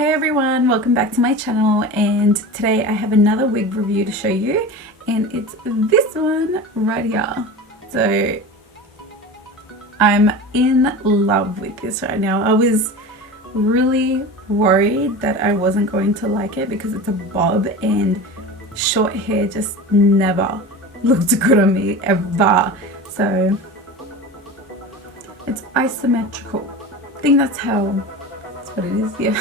Hey everyone, welcome back to my channel, and today I have another wig review to show you, and it's this one right here. So I'm in love with this right now. I was really worried that I wasn't going to like it because it's a bob and short hair just never looked good on me ever. So it's isometrical. I think that's what it is, yeah.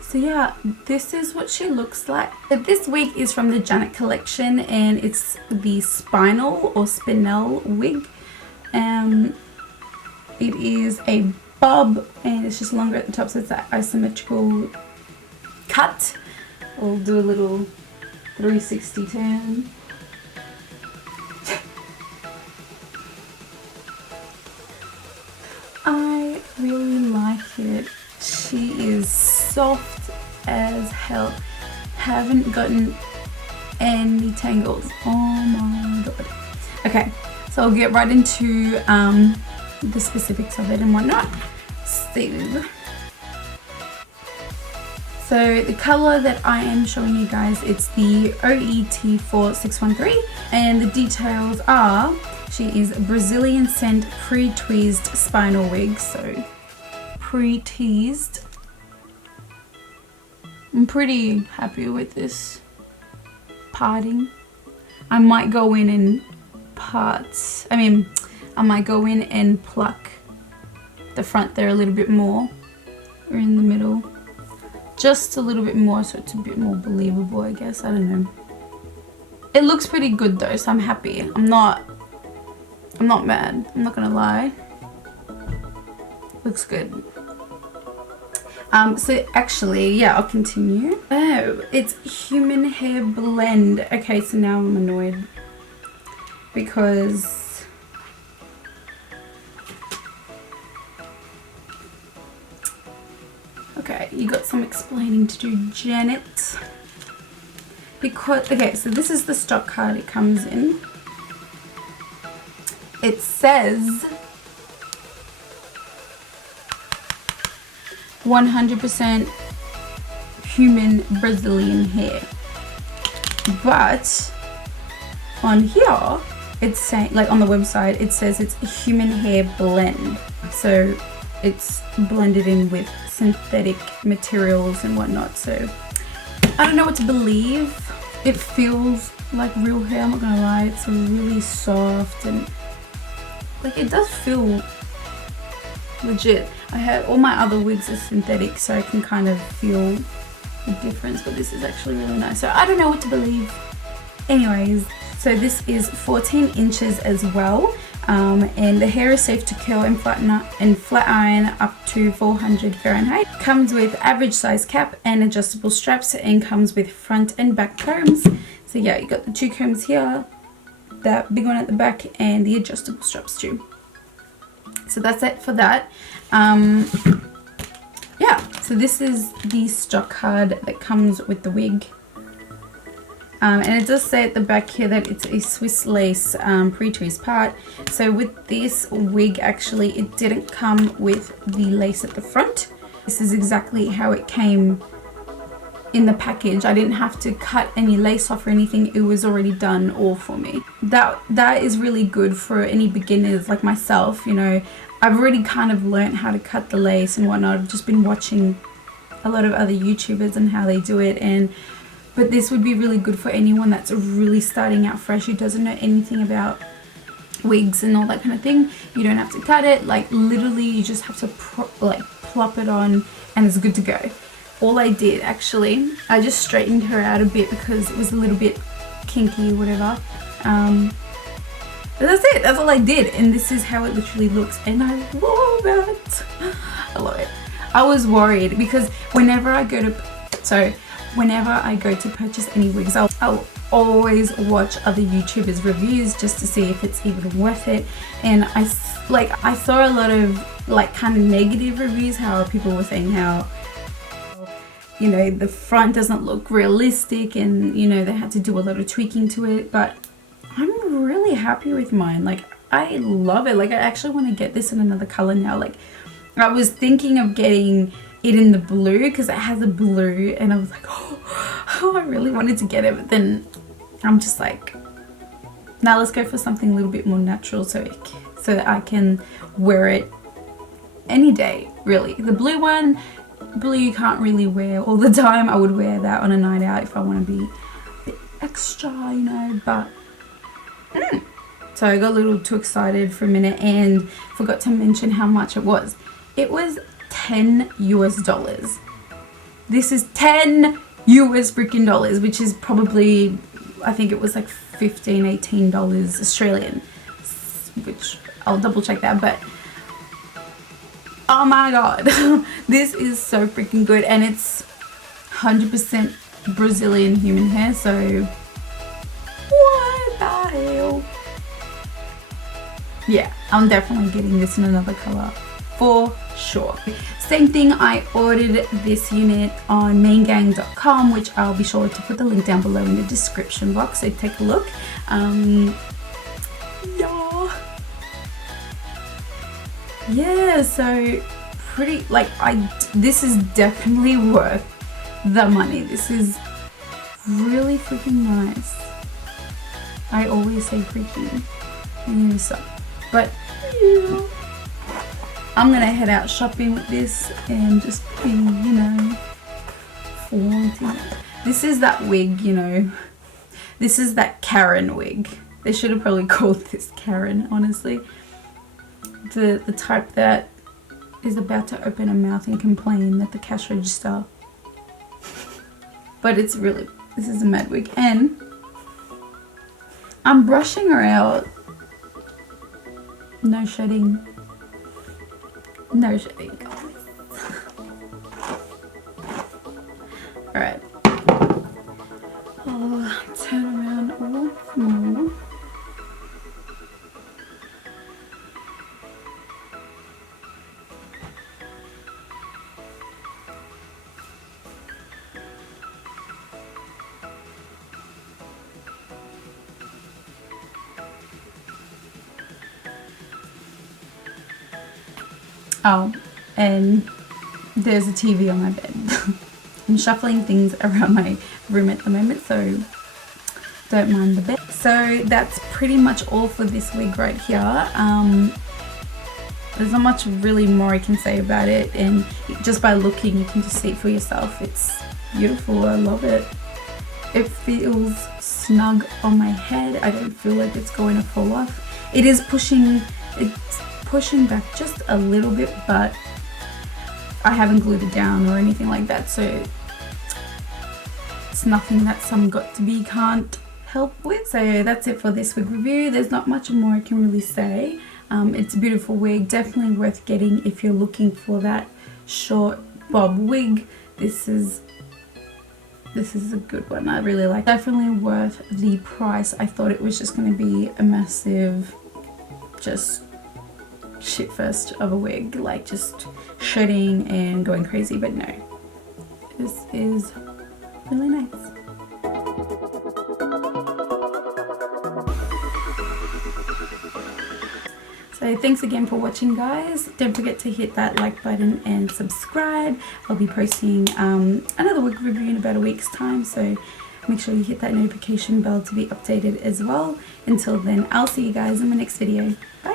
So yeah, this is what she looks like. This wig is from the Janet collection, and it's the Spinel or Spinel wig. It is a bob and it's just longer at the top, so it's that isometrical cut. I'll do a little 360 turn. I really like it. She is soft as hell. Haven't gotten any tangles. Oh my god. Okay, so I'll get right into the specifics of it and whatnot. So the color that I am showing you guys, it's the OET4 613, and the details are she is Brazilian scent pre-tweezed spinal wig. So pre-teased. I'm pretty happy with this parting. I might go in and I might go in and pluck the front there a little bit more, or in the middle, just a little bit more, so it's a bit more believable, I guess. I don't know. It looks pretty good though, so I'm happy. I'm not mad. I'm not gonna lie. Looks good. So actually, yeah, I'll continue. Oh, it's human hair blend. Okay, so now I'm annoyed because okay, you got some explaining to do, Janet. Because, okay, so this is the stock card it comes in. It says 100% human Brazilian hair, but on here it's saying, like on the website, it says it's a human hair blend, so it's blended in with synthetic materials and whatnot. So I don't know what to believe. It feels like real hair, I'm not gonna lie. It's really soft and like it does feel legit. I have all my other wigs are synthetic, so I can kind of feel the difference, but this is actually really nice. So I don't know what to believe. Anyways, so this is 14 inches as well, and the hair is safe to curl and flat iron up to 400 Fahrenheit. Comes with average size cap and adjustable straps, and comes with front and back combs. So yeah, you got the two combs here, that big one at the back, and the adjustable straps too. So that's it for that. Yeah, so this is the stock card that comes with the wig. And it does say at the back here that it's a Swiss lace pre-tweezed part. So with this wig, actually, it didn't come with the lace at the front. This is exactly how it came in the package. I didn't have to cut any lace off or anything. It was already done all for me. That is really good for any beginners like myself. You know, I've already kind of learned how to cut the lace and whatnot. I've just been watching a lot of other YouTubers and how they do it, but this would be really good for anyone that's really starting out fresh, who doesn't know anything about wigs and all that kind of thing. You don't have to cut it. Like literally, you just have to plop it on and it's good to go. All I did, actually, I just straightened her out a bit because it was a little bit kinky or whatever. But that's it. That's all I did. And this is how it literally looks. And I love it. I love it. I was worried because whenever I go to purchase any wigs, I'll always watch other YouTubers' reviews just to see if it's even worth it. And I saw a lot of like kind of negative reviews, how people were saying how, you know, the front doesn't look realistic and, you know, they had to do a lot of tweaking to it. But I'm really happy with mine. Like, I love it. Like, I actually want to get this in another color now. Like, I was thinking of getting it in the blue because it has a blue, and I was like, oh, I really wanted to get it, but then I'm just like, now let's go for something a little bit more natural so that I can wear it any day, really. The blue one, blue you can't really wear all the time. I would wear that on a night out if I want to be a bit extra, you know, but so I got a little too excited for a minute and forgot to mention how much it was. It was $10 US. This is 10 US freaking dollars, which is probably, I think it was like $15-18 Australian, which I'll double check that, but oh my god, this is so freaking good, and it's 100% Brazilian human hair, so what the hell? Yeah, I'm definitely getting this in another color for sure. Same thing, I ordered this unit on maingang.com, which I'll be sure to put the link down below in the description box, so take a look. Yeah, so pretty, like, this is definitely worth the money. This is really freaking nice. I always say freaking, and you suck. But yeah, I'm gonna head out shopping with this and just be, you know, flaunting it. This is that wig, you know. This is that Karen wig. They should have probably called this Karen, honestly. The type that is about to open her mouth and complain at the cash register. But it's really, this is a mad wig, and I'm brushing her out. No shedding. No shedding, guys. Alright. Oh, turn around all more. Oh, and there's a TV on my bed. I'm shuffling things around my room at the moment, so don't mind the bed. So that's pretty much all for this wig right here. There's not much really more I can say about it, and just by looking you can just see it for yourself. It's beautiful, I love it. It feels snug on my head. I don't feel like it's going to fall off. It is pushing back just a little bit, but I haven't glued it down or anything like that, so it's nothing that some got to be can't help with. So that's it for this wig review. There's not much more I can really say. It's a beautiful wig, definitely worth getting if you're looking for that short bob wig. This is a good one. I really like it. Definitely worth the price. I thought it was just going to be a massive just shitfest of a wig, like just shedding and going crazy, but no, this is really nice. So thanks again for watching, guys. Don't forget to hit that like button and subscribe. I'll be posting another wig review in about a week's time, so make sure you hit that notification bell to be updated as well. Until then, I'll see you guys in my next video. Bye.